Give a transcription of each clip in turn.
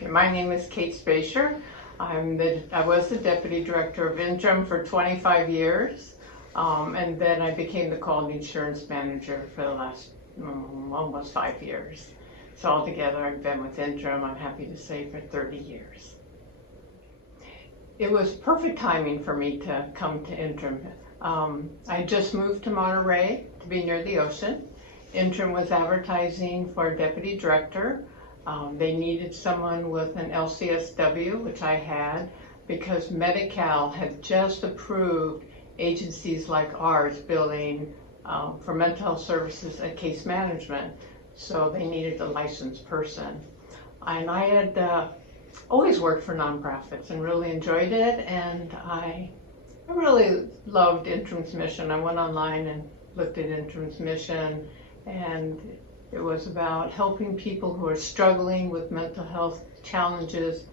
Okay, my name is Kate Spacher. I was the Deputy Director of Interim for 25 years, and then I became the Quality Insurance Manager for the last almost 5 years. So altogether, I've been with Interim, I'm happy to say, for 30 years. It was perfect timing for me to come to Interim. I just moved to Monterey to be near the ocean. Interim was advertising for a Deputy Director. They needed someone with an LCSW, which I had, because Medi-Cal had just approved agencies like ours billing for mental health services and case management. So they needed a licensed person. And I had always worked for nonprofits and really enjoyed it. And I really loved Interim's mission. I went online and looked at Interim's mission, and it was about helping people who are struggling with mental health challenges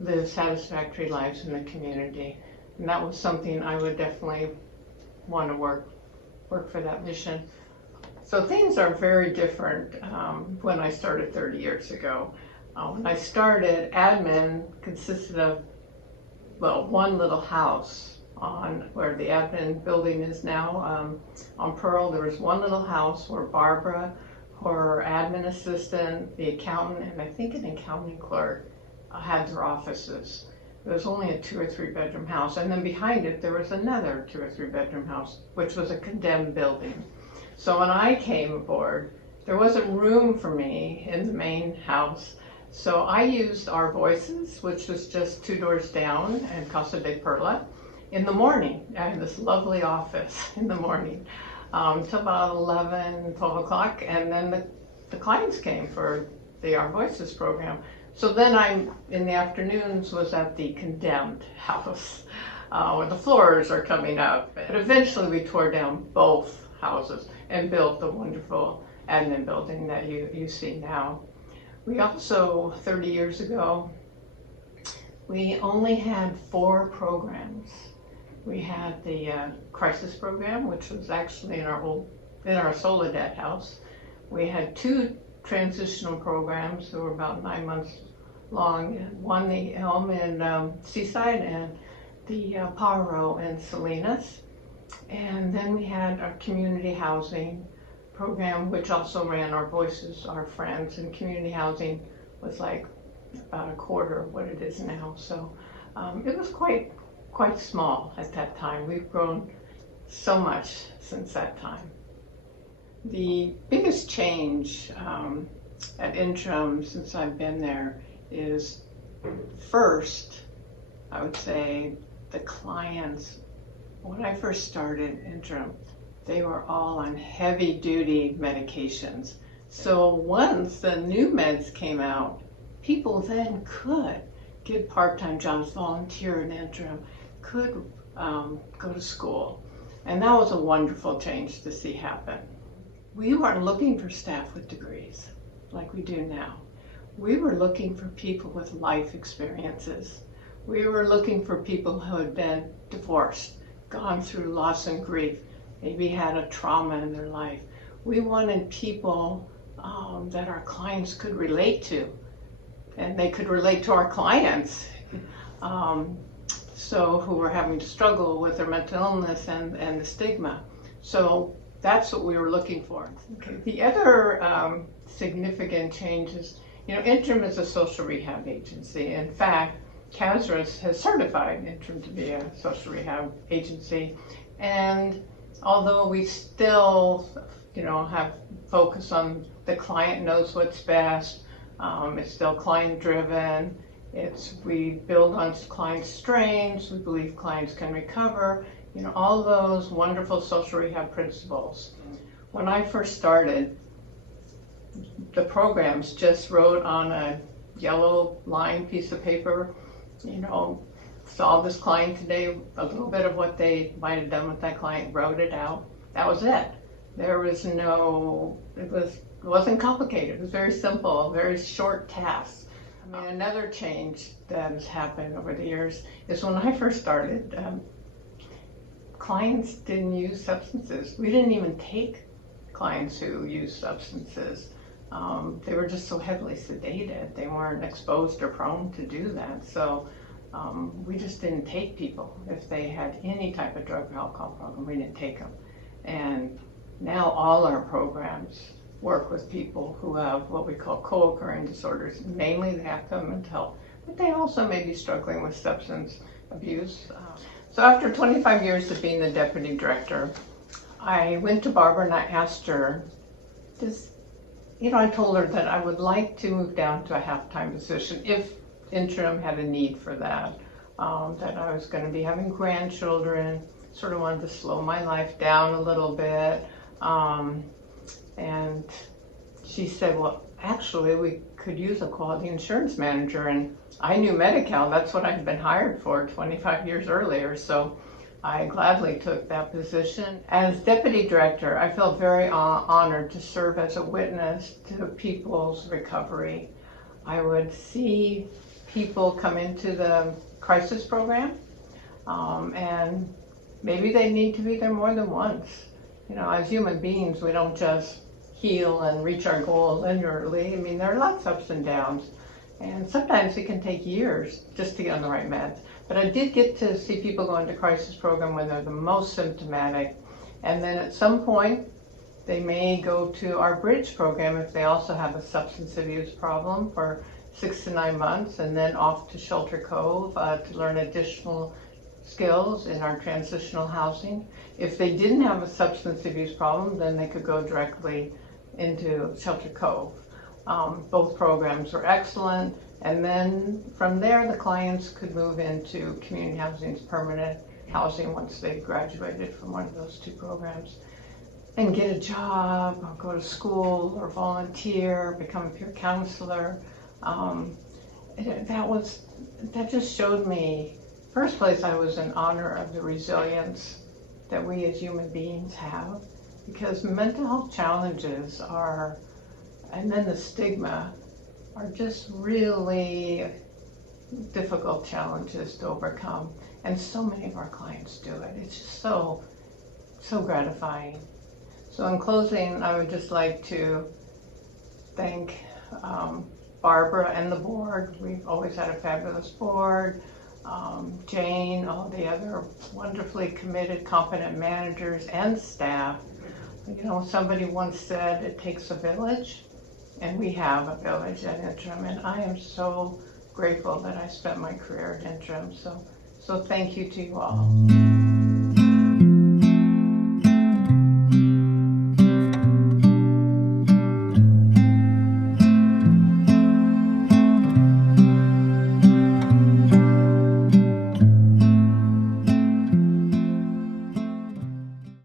live satisfactory lives in the community. And that was something I would definitely want to work for that mission. So things are very different when I started 30 years ago. When I started, admin consisted of, well, one little house on where the admin building is now. On Pearl, there was one little house where Barbara, her admin assistant, the accountant, and I think an accounting clerk had their offices. It was only a 2 or 3 bedroom house, and then behind it there was another 2 or 3 bedroom house, which was a condemned building. So when I came aboard, there wasn't room for me in the main house, so I used Our Voices, which was just 2 doors down in Casa de Perla, in the morning. I had this lovely office in the morning. Till about 11, 12 o'clock, and then the clients came for the Our Voices program. So then I, in the afternoons, was at the condemned house, where the floors are coming up. But eventually we tore down both houses and built the wonderful admin building that you see now. We also, 30 years ago, we only had 4 programs. We had the crisis program, which was actually in our Soledad house. We had 2 transitional programs that were about 9 months long. One, the Elm in Seaside, and the Paro in Salinas. And then we had our community housing program, which also ran Our Voices, Our Friends, and community housing was like about a quarter of what it is now. So it was quite small at that time. We've grown so much since that time. The biggest change at Interim since I've been there is, first, I would say the clients. When I first started Interim, they were all on heavy duty medications. So once the new meds came out, people then could get part-time jobs, volunteer in Interim, could go to school. And that was a wonderful change to see happen. We weren't looking for staff with degrees like we do now. We were looking for people with life experiences. We were looking for people who had been divorced, gone through loss and grief, maybe had a trauma in their life. We wanted people that our clients could relate to, and they could relate to our clients. So who were having to struggle with their mental illness and the stigma. So that's what we were looking for. Okay. The other significant change is, Interim is a social rehab agency. In fact, CASRA has certified Interim to be a social rehab agency. And although we still, have focus on the client knows what's best, it's still client driven. We build on client strengths. We believe clients can recover. All those wonderful social rehab principles. When I first started, the programs just wrote on a yellow line piece of paper, saw this client today, a little bit of what they might have done with that client, wrote it out. That was it. There was it wasn't complicated. It was very simple, very short tasks. Another change that has happened over the years is when I first started, clients didn't use substances. We didn't even take clients who use substances. they were just so heavily sedated. They weren't exposed or prone to do that. So we just didn't take people. If they had any type of drug or alcohol problem, we didn't take them. And now all our programs work with people who have what we call co-occurring disorders. Mainly they have to have mental health, but they also may be struggling with substance abuse. So after 25 years of being the deputy director, I went to Barbara and I asked her, I told her that I would like to move down to a half-time position if Interim had a need for that, that I was going to be having grandchildren, sort of wanted to slow my life down a little bit. And she said, well, actually, we could use a quality insurance manager. And I knew Medi-Cal, that's what I'd been hired for 25 years earlier. So I gladly took that position. As deputy director, I felt very honored to serve as a witness to people's recovery. I would see people come into the crisis program, and maybe they need to be there more than once. As human beings, we don't just heal and reach our goal linearly. I mean, there are lots of ups and downs, and sometimes it can take years just to get on the right meds. But I did get to see people go into crisis program when they're the most symptomatic, and then at some point they may go to our bridge program if they also have a substance abuse problem for 6 to 9 months, and then off to Shelter Cove to learn additional skills in our transitional housing. If they didn't have a substance abuse problem, then they could go directly into Shelter Cove. Both programs were excellent, and then from there the clients could move into community housing's permanent housing once they graduated from one of those two programs and get a job or go to school or volunteer, become a peer counselor. That just showed me, first place, I was in honor of the resilience that we as human beings have, because mental health challenges and then the stigma are just really difficult challenges to overcome. And so many of our clients do it. It's just so gratifying. So in closing, I would just like to thank Barbara and the board. We've always had a fabulous board. Jane, all the other wonderfully committed, competent managers and staff. Somebody once said it takes a village, and we have a village at Interim, and I am so grateful that I spent my career at Interim. So thank you to you all.